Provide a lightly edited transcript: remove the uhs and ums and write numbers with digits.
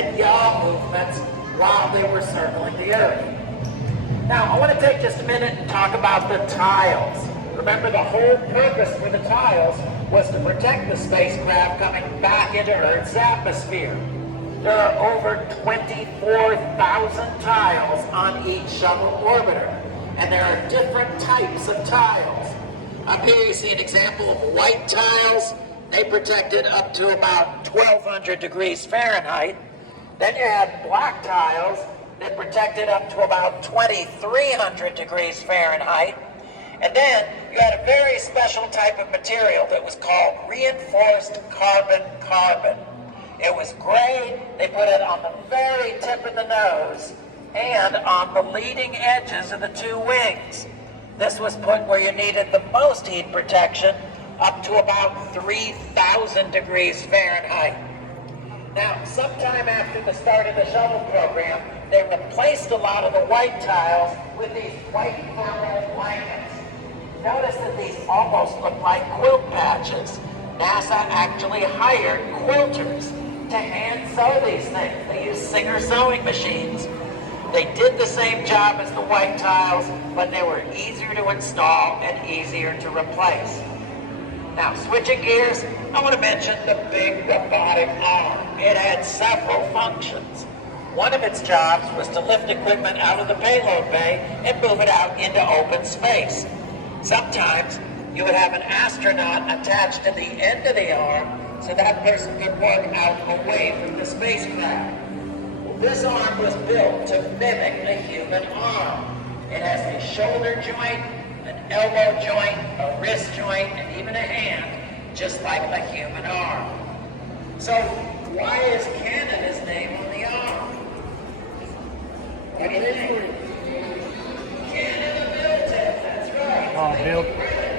and yaw movements while they were circling the Earth. Now, I want to take just a minute and talk about the tiles. Remember, the whole purpose for the tiles was to protect the spacecraft coming back into Earth's atmosphere. There are over 24,000 tiles on each shuttle orbiter, and there are different types of tiles. Up here you see an example of white tiles. They protected up to about 1,200 degrees Fahrenheit. Then you had black tiles that protected up to about 2,300 degrees Fahrenheit. And then you had a very special type of material that was called reinforced carbon-carbon. It was gray. They put it on the very tip of the nose and on the leading edges of the two wings. This was put where you needed the most heat protection, up to about 3,000 degrees Fahrenheit. Now, sometime after the start of the shuttle program, they replaced a lot of the white tiles with these white thermal blankets. Notice that these almost look like quilt patches. NASA actually hired quilters to hand sew these things. They used Singer sewing machines. They did the same job as the white tiles, but they were easier to install and easier to replace. Now, switching gears, I want to mention the big robotic arm. It had several functions. One of its jobs was to lift equipment out of the payload bay and move it out into open space. Sometimes you would have an astronaut attached to the end of the arm so that person could work out away from the spacecraft. Well, this arm was built to mimic a human arm. It has a shoulder joint, an elbow joint, a wrist joint, and even a hand, just like a human arm. So why is Canada's name on the arm? What do you think? Canada built it, that's right. Oh, built.